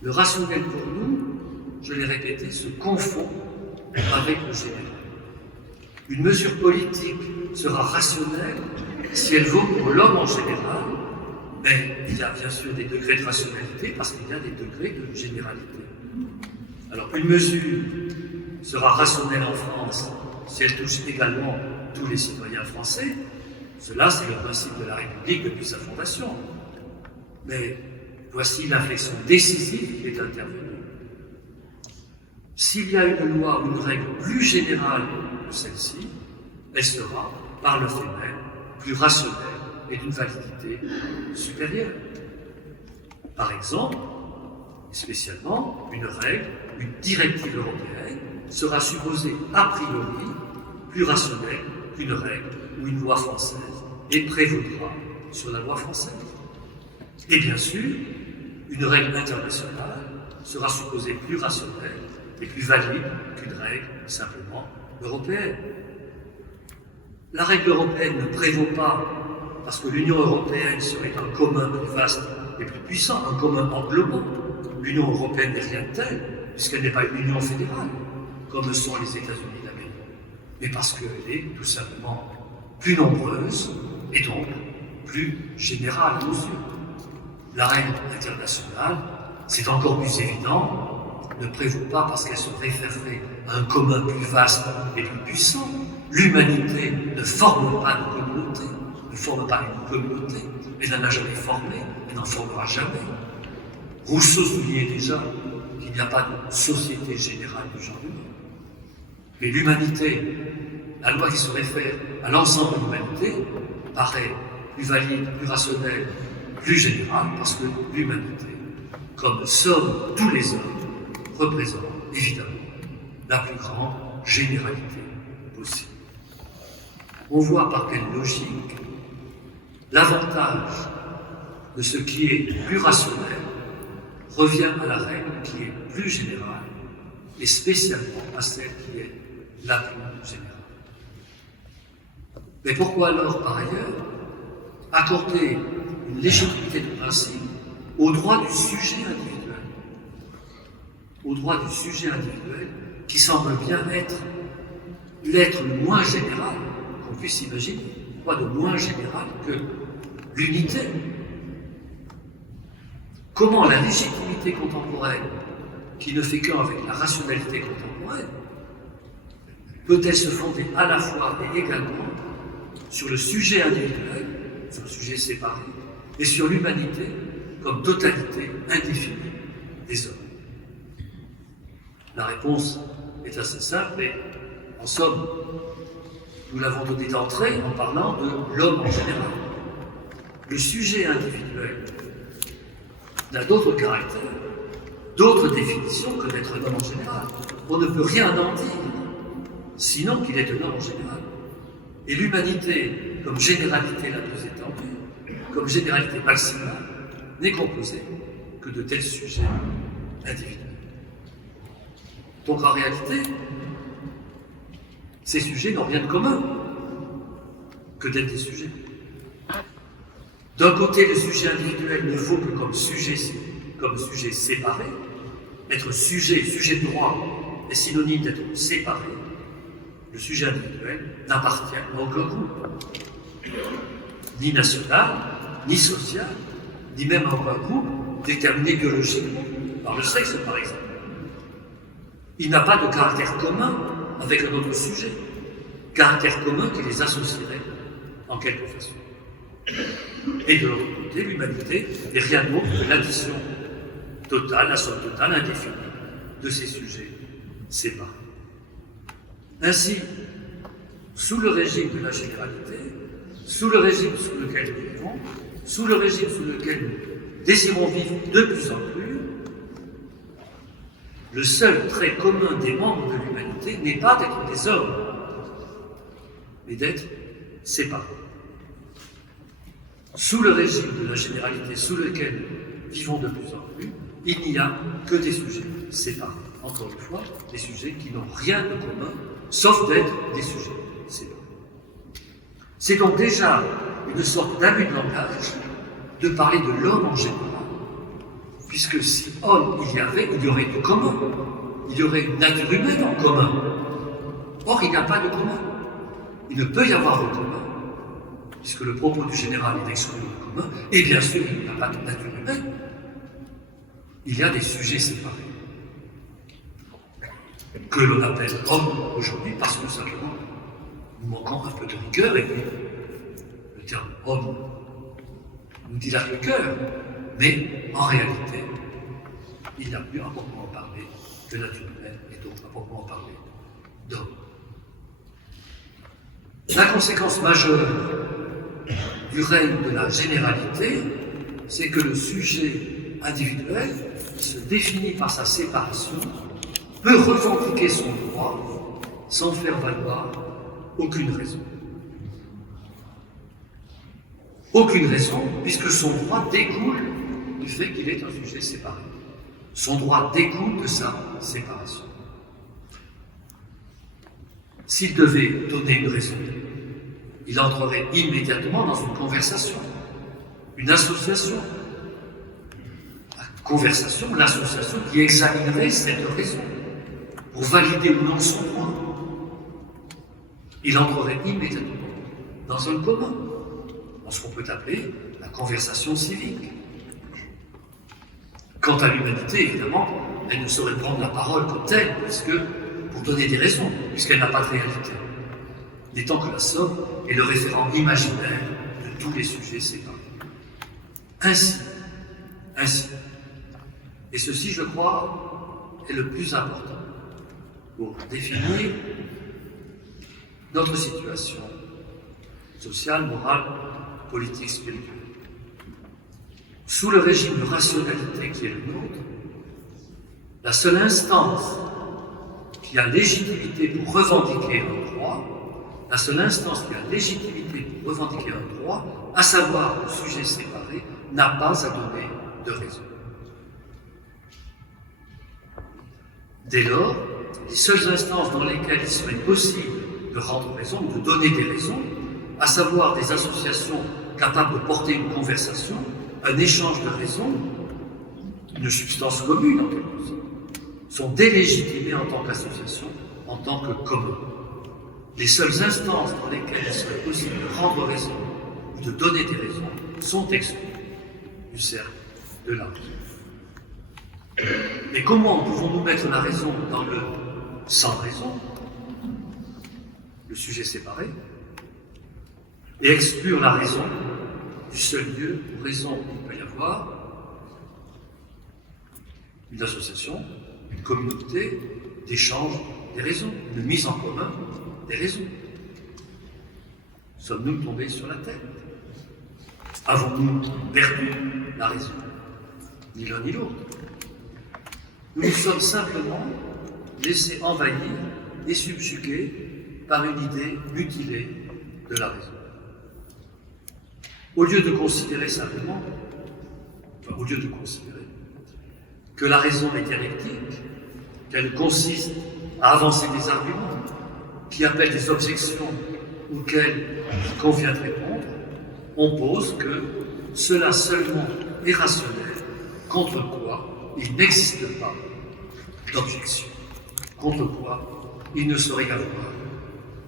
Le rationnel pour nous, je l'ai répété, se confond avec le général. Une mesure politique sera rationnelle si elle vaut pour l'homme en général, mais il y a bien sûr des degrés de rationalité parce qu'il y a des degrés de généralité. Alors, une mesure sera rationnelle en France si elle touche également tous les citoyens français. Cela, c'est le principe de la République depuis sa fondation. Mais voici l'inflexion décisive qui est intervenue. S'il y a une loi ou une règle plus générale que celle-ci, elle sera, par le fait même, plus rationnelle et d'une validité supérieure. Par exemple, et spécialement, une règle, une directive européenne sera supposée a priori plus rationnelle qu'une règle ou une loi française et prévaudra sur la loi française. Et bien sûr, une règle internationale sera supposée plus rationnelle et plus valide qu'une règle simplement européenne. La règle européenne ne prévaut pas parce que l'Union européenne serait un commun plus vaste et plus puissant, un commun englobant. L'Union européenne n'est rien de tel, puisqu'elle n'est pas une union fédérale, comme le sont les États-Unis d'Amérique, mais parce qu'elle est tout simplement plus nombreuse et donc plus générale à nos yeux. La règle internationale, c'est encore plus évident, ne prévaut pas parce qu'elle se référerait à un commun plus vaste et plus puissant. L'humanité ne forme pas une communauté, elle n'en a jamais formé, elle n'en formera jamais. Rousseau soulignait déjà qu'il n'y a pas de société générale du genre humain. Mais l'humanité, la loi qui se réfère à l'ensemble de l'humanité, paraît plus valide, plus rationnelle, plus générale, parce que l'humanité, comme sommes tous les hommes, représente évidemment la plus grande généralité possible. On voit par quelle logique l'avantage de ce qui est plus rationnel revient à la règle qui est plus générale et spécialement à celle qui est la plus générale. Mais pourquoi alors, par ailleurs, accorder une légitimité de principe au droit du sujet individuel? Au droit du sujet individuel qui semble bien être l'être le moins général qu'on puisse imaginer. Quoi de moins général que l'unité? Comment la légitimité contemporaine, qui ne fait qu'un avec la rationalité contemporaine, peut-elle se fonder à la fois et également sur le sujet individuel, sur le sujet séparé, et sur l'humanité comme totalité indéfinie des hommes? La réponse est assez simple, et en somme, nous l'avons donné d'entrée en parlant de l'homme en général. Le sujet individuel n'a d'autre caractère, d'autre définition que d'être un homme en général. On ne peut rien en dire, sinon qu'il est un homme en général. Et l'humanité, comme généralité la plus étendue, comme généralité maximale, n'est composée que de tels sujets individuels. Donc en réalité, ces sujets n'ont rien de commun que d'être des sujets. D'un côté, le sujet individuel ne vaut que comme sujet séparé. Être sujet de droit est synonyme d'être séparé. Le sujet individuel n'appartient à aucun groupe, ni national, ni social, ni même à aucun groupe déterminé biologiquement, par le sexe par exemple. Il n'a pas de caractère commun avec un autre sujet, caractère commun qui les associerait en quelque façon. Et de l'autre côté, l'humanité n'est rien d'autre que l'addition totale, la somme totale, indéfinie de ces sujets séparés. Ainsi, sous le régime de la généralité, sous le régime sous lequel nous vivons, sous le régime sous lequel nous désirons vivre de plus en plus, le seul trait commun des membres de l'humanité n'est pas d'être des hommes, mais d'être séparés. Sous le régime de la généralité sous lequel nous vivons de plus en plus, il n'y a que des sujets séparés. Encore une fois, des sujets qui n'ont rien de commun, sauf d'être des sujets séparés. C'est donc déjà une sorte d'abus de langage de parler de l'homme en général, puisque si homme il y aurait du commun, il y aurait une nature humaine en commun. Or, il n'y a pas de commun. Il ne peut y avoir de commun, puisque le propos du général est d'exclure le commun, et bien sûr, il n'y a pas de nature humaine. Il y a des sujets séparés, que l'on appelle hommes aujourd'hui, parce que simplement, nous manquons un peu de rigueur, et puis le terme homme nous dilate le cœur, mais en réalité, il n'y a plus à proprement parler de nature humaine, et donc à proprement parler d'homme. La conséquence majeure du règne de la généralité, c'est que le sujet individuel, qui se définit par sa séparation, peut revendiquer son droit sans faire valoir aucune raison. Aucune raison, puisque son droit découle du fait qu'il est un sujet séparé. Son droit découle de sa séparation. S'il devait donner une raison, il entrerait immédiatement dans une conversation, une association. La conversation, l'association qui examinerait cette raison pour valider ou non son droit. Il entrerait immédiatement dans un commun, dans ce qu'on peut appeler la conversation civique. Quant à l'humanité, évidemment, elle ne saurait prendre la parole comme telle, pour donner des raisons, puisqu'elle n'a pas de réalité, n'étant que la somme est le référent imaginaire de tous les sujets séparés. Ainsi, et ceci, je crois, est le plus important pour définir notre situation sociale, morale, politique, spirituelle. Sous le régime de rationalité qui est le nôtre, la seule instance qui a légitimité pour revendiquer un droit, la seule instance qui a légitimité pour revendiquer un droit, à savoir le sujet séparé, n'a pas à donner de raison. Dès lors, les seules instances dans lesquelles il serait possible de rendre raison, de donner des raisons, à savoir des associations capables de porter une conversation, un échange de raisons, une substance commune en quelque sorte, sont délégitimées en tant qu'association, en tant que commun. Les seules instances dans lesquelles il serait possible de rendre raison ou de donner des raisons sont exclues du cercle de la raison. Mais comment pouvons-nous mettre la raison dans le sans raison, le sujet séparé, et exclure la raison du seul lieu où raison il peut y avoir une association, une communauté d'échange des raisons, une mise en commun des raisons. Sommes-nous tombés sur la tête? Avons-nous perdu la raison? Ni l'un ni l'autre. Nous nous sommes simplement laissés envahir et subjuguer par une idée mutilée de la raison. Au lieu de considérer simplement, que la raison est dialectique, qu'elle consiste à avancer des arguments qui appellent des objections auxquelles il convient de répondre, on pose que cela seulement est rationnel, contre quoi il n'existe pas d'objection, contre quoi il ne saurait y avoir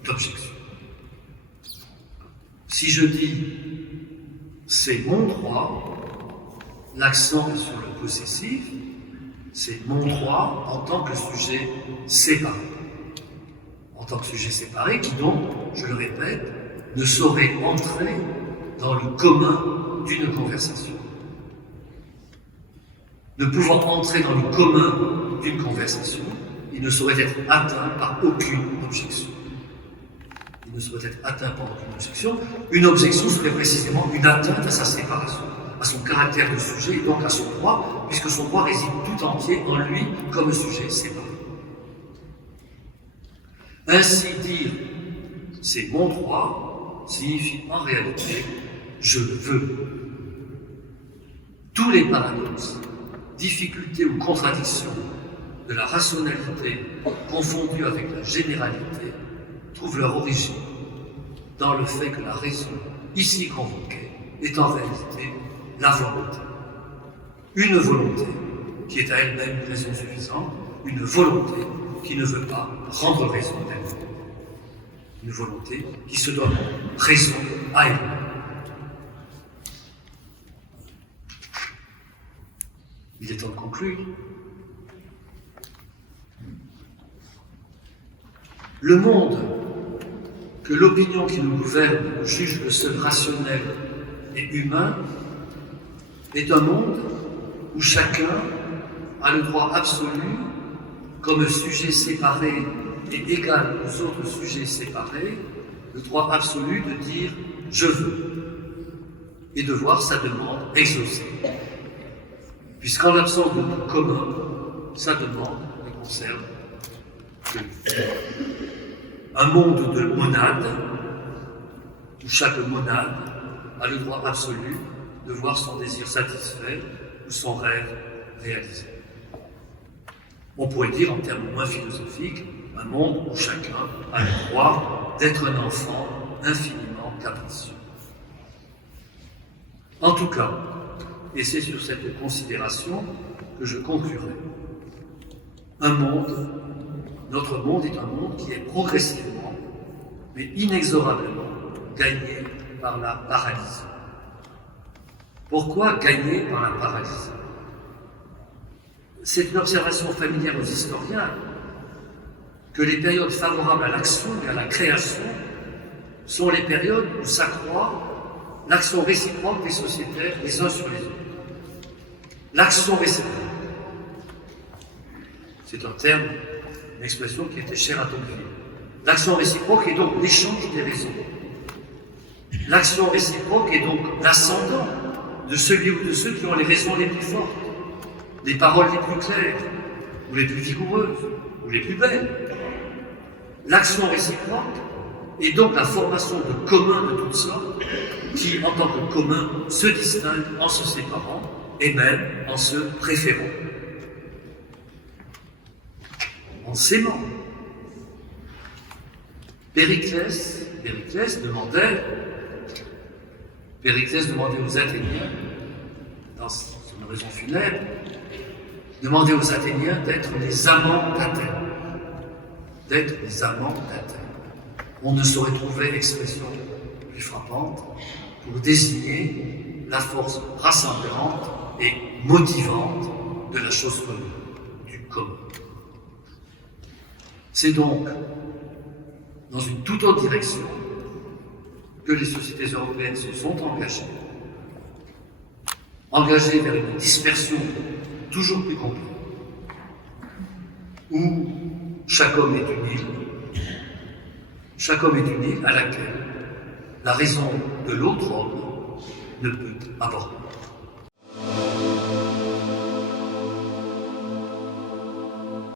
d'objection. Si je dis c'est mon droit, l'accent est sur le possessif, c'est mon droit en tant que sujet séparé. En tant que sujet séparé qui donc, je le répète, ne saurait entrer dans le commun d'une conversation. Ne pouvant entrer dans le commun d'une conversation, il ne saurait être atteint par aucune objection. Il ne saurait être atteint par aucune objection. Une objection serait précisément une atteinte à sa séparation, à son caractère de sujet et donc à son droit, puisque son droit réside tout entier en lui comme sujet séparé. Ainsi dire « c'est mon droit » signifie en réalité « je le veux ». Tous les paradoxes, difficultés ou contradictions de la rationalité confondue avec la généralité trouvent leur origine dans le fait que la raison ici convoquée est en réalité la volonté. Une volonté qui est à elle-même une raison suffisante, une volonté qui ne veut pas rendre raison d'elle-même. Une volonté qui se donne raison à elle-même. Il est temps de conclure. Le monde que l'opinion qui nous gouverne juge le seul rationnel et humain est un monde où chacun a le droit absolu, comme sujet séparé et égal aux autres sujets séparés, le droit absolu de dire « je veux » et de voir sa demande exaucée. Puisqu'en l'absence de tout commun, sa demande ne concerne que lui. Un monde de monades, où chaque monade a le droit absolu de voir son désir satisfait ou son rêve réalisé. On pourrait dire, en termes moins philosophiques, un monde où chacun a le droit d'être un enfant infiniment capricieux. En tout cas, et c'est sur cette considération que je conclurai, notre monde est un monde qui est progressivement, mais inexorablement, gagné par la paralysie. Pourquoi gagné par la paralysie? C'est une observation familière aux historiens que les périodes favorables à l'action et à la création sont les périodes où s'accroît l'action réciproque des sociétaires les uns sur les autres. L'action réciproque. C'est un terme, une expression qui était chère à Tocqueville. L'action réciproque est donc l'échange des raisons. L'action réciproque est donc l'ascendant de celui ou de ceux qui ont les raisons les plus fortes, les paroles les plus claires, ou les plus vigoureuses, ou les plus belles. L'action réciproque est donc la formation de communs de toutes sortes qui, en tant que commun, se distinguent en se séparant et même en se préférant. En s'aimant. Périclès demandait aux Athéniens, dans son oraison funèbre, demandait aux Athéniens d'être les amants d'Athènes. D'être les amants d'Athènes. On ne saurait trouver expression plus frappante pour désigner la force rassemblante et motivante de la chose commune, du commun. C'est donc dans une toute autre direction que les sociétés européennes se sont engagées vers une dispersion toujours plus complète, où chaque homme est une île à laquelle la raison de l'autre homme ne peut aborder.